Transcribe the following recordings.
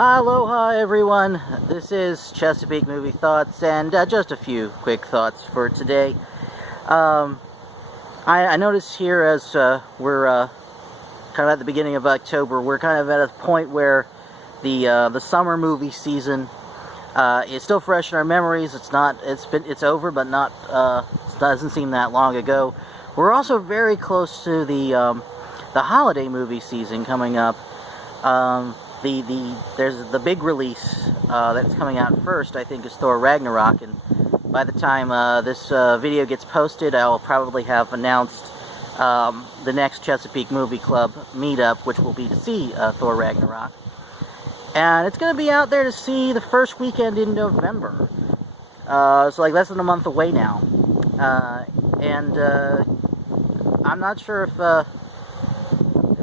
Aloha everyone, this is Chesapeake Movie Thoughts, and just a few quick thoughts for today. I noticed here as we're kind of at the beginning of October, we're kind of at a point where the summer movie season is still fresh in our memories. It's over, but not it doesn't seem that long ago. We're also very close to the holiday movie season coming up. There's the big release that's coming out first, I think, is Thor Ragnarok, and by the time this video gets posted, I'll probably have announced the next Chesapeake Movie Club meetup, which will be to see Thor Ragnarok. And it's going to be out there to see the first weekend in November. So like less than a month away now. I'm not sure if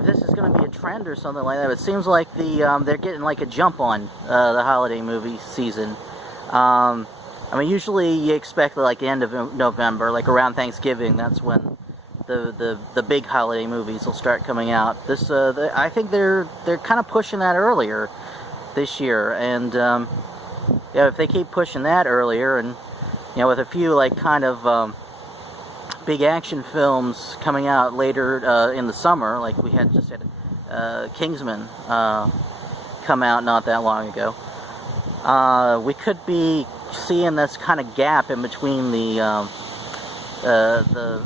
this is going to be a trend or something like that. It seems like they're getting like a jump on the holiday movie season. I mean, usually you expect like the end of November, like around Thanksgiving. That's when the big holiday movies will start coming out. I think they're kind of pushing that earlier this year, and yeah, if they keep pushing that earlier, and with a few like kind of big action films coming out later in the summer, like we had Kingsman come out not that long ago. We could be seeing this kind of gap in between the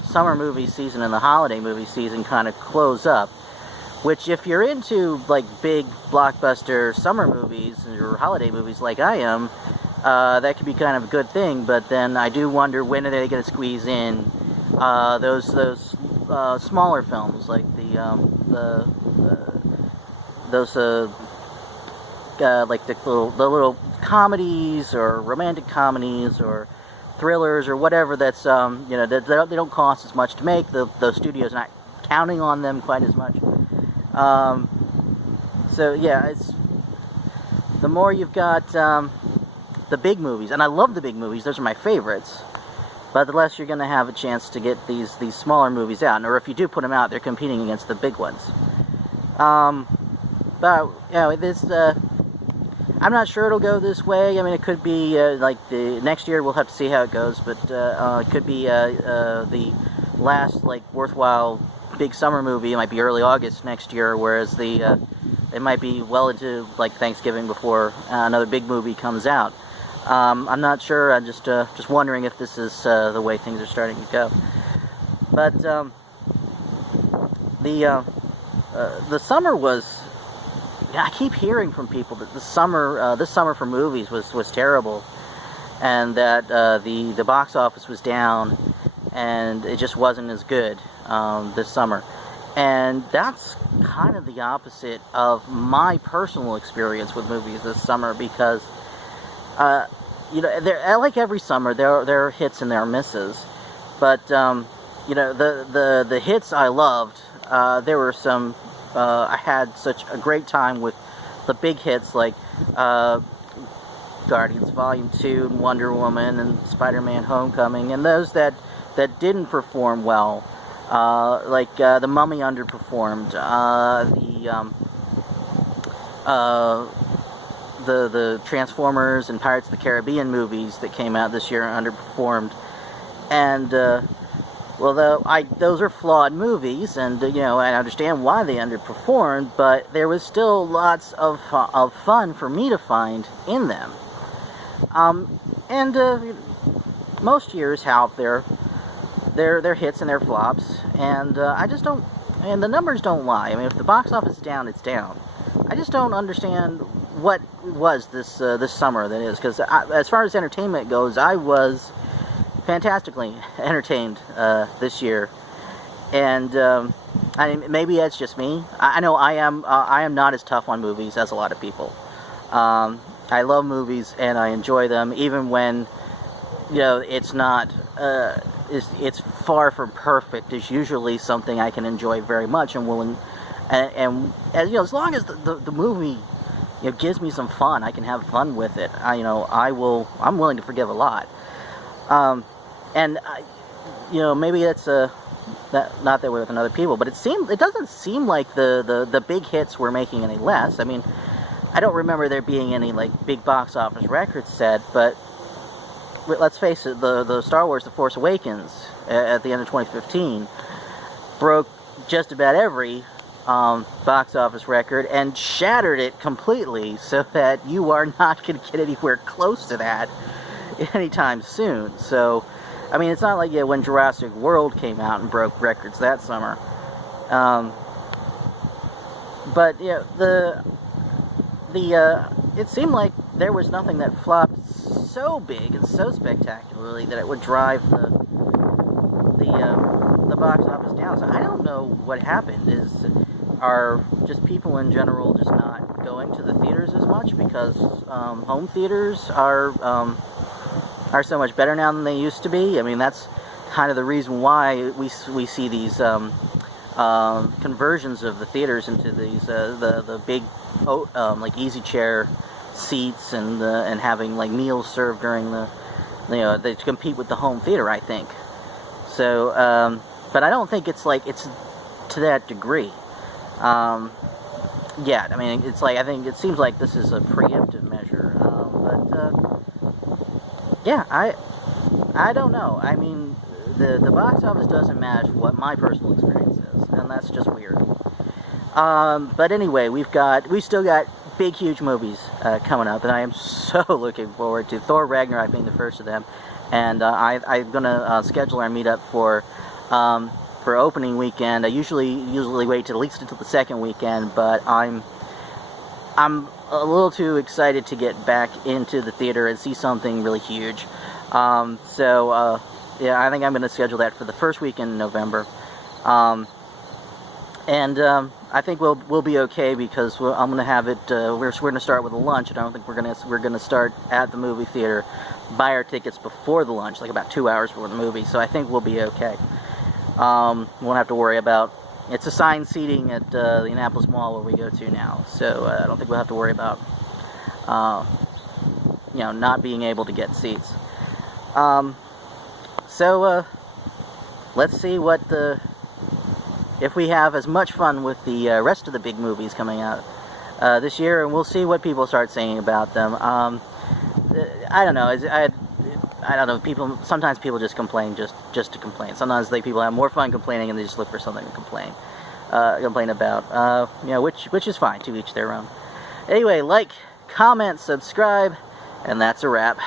summer movie season and the holiday movie season kind of close up, which if you're into like big blockbuster summer movies or holiday movies like I am, that could be kind of a good thing. But then I do wonder, when are they going to squeeze in those smaller films, like like the little comedies or romantic comedies or thrillers or whatever that's they don't cost as much to make. The studio's not counting on them quite as much. So yeah, it's the more you've got the big movies, and I love the big movies; those are my favorites. But the less you're going to have a chance to get these smaller movies out, or if you do put them out, they're competing against the big ones. But I'm not sure it'll go this way. I mean, it could be like the next year. We'll have to see how it goes, but it could be the last like worthwhile big summer movie. It might be early August next year, whereas it might be well into like Thanksgiving before another big movie comes out. I'm not sure. I'm just wondering if this is the way things are starting to go. But the summer was. I keep hearing from people that this summer for movies was terrible, and that the box office was down, and it just wasn't as good this summer. And that's kind of the opposite of my personal experience with movies this summer, because like every summer, there are hits and there are misses. But the hits I loved. There were some. I had such a great time with the big hits like Guardians Volume 2 and Wonder Woman and Spider-Man Homecoming, and those that didn't perform well, like The Mummy underperformed, the Transformers and Pirates of the Caribbean movies that came out this year underperformed, and those are flawed movies, and I understand why they underperformed, but there was still lots of fun for me to find in them. Most years have their hits and their flops, and I just don't. And the numbers don't lie. I mean, if the box office is down, it's down. I just don't understand what it was this summer, that is, because as far as entertainment goes, I was fantastically entertained this year, and maybe that's just me. I know I am not as tough on movies as a lot of people. I love movies and I enjoy them, even when it's not it's far from perfect. It's usually something I can enjoy very much and willing, and as long as the movie gives me some fun, I can have fun with it. I'm willing to forgive a lot. Maybe that's not that way with other people, but it doesn't seem like the big hits were making any less. I mean, I don't remember there being any like big box office records set, but let's face it, the Star Wars The Force Awakens at the end of 2015 broke just about every box office record and shattered it completely, so that you are not going to get anywhere close to that anytime soon. So, I mean, it's not like when Jurassic World came out and broke records that summer. But yeah, it seemed like there was nothing that flopped so big and so spectacularly that it would drive the box office down. So I don't know what happened. Are just people in general just not going to the theaters as much because home theaters are so much better now than they used to be? I mean, that's kind of the reason why we see these conversions of the theaters into these the big like easy chair seats and having like meals served during they compete with the home theater, I think. So, but I don't think it's to that degree. Yeah, I mean, it's like, I think it seems like this is a preemptive measure, but yeah, I don't know. I mean, the box office doesn't match what my personal experience is, and that's just weird. But anyway, we still got big, huge movies coming up, and I am so looking forward to Thor Ragnarok being the first of them, and I'm gonna schedule our meetup for opening weekend. I usually wait till at least until the second weekend, but I'm a little too excited to get back into the theater and see something really huge. So yeah, I think I'm going to schedule that for the first weekend in November. I think we'll be okay because I'm going to have it. We're going to start with a lunch, and I don't think we're going to start at the movie theater, buy our tickets before the lunch, like about 2 hours before the movie. So I think we'll be okay. Won't have to worry about, it's assigned seating at the Annapolis Mall where we go to now, so I don't think we'll have to worry about not being able to get seats. So let's see if we have as much fun with the rest of the big movies coming out this year, and we'll see what people start saying about them. I don't know. I don't know. Sometimes people just complain just to complain. Sometimes people have more fun complaining, and they just look for something to complain about. Which is fine. To each their own. Anyway, like, comment, subscribe, and that's a wrap.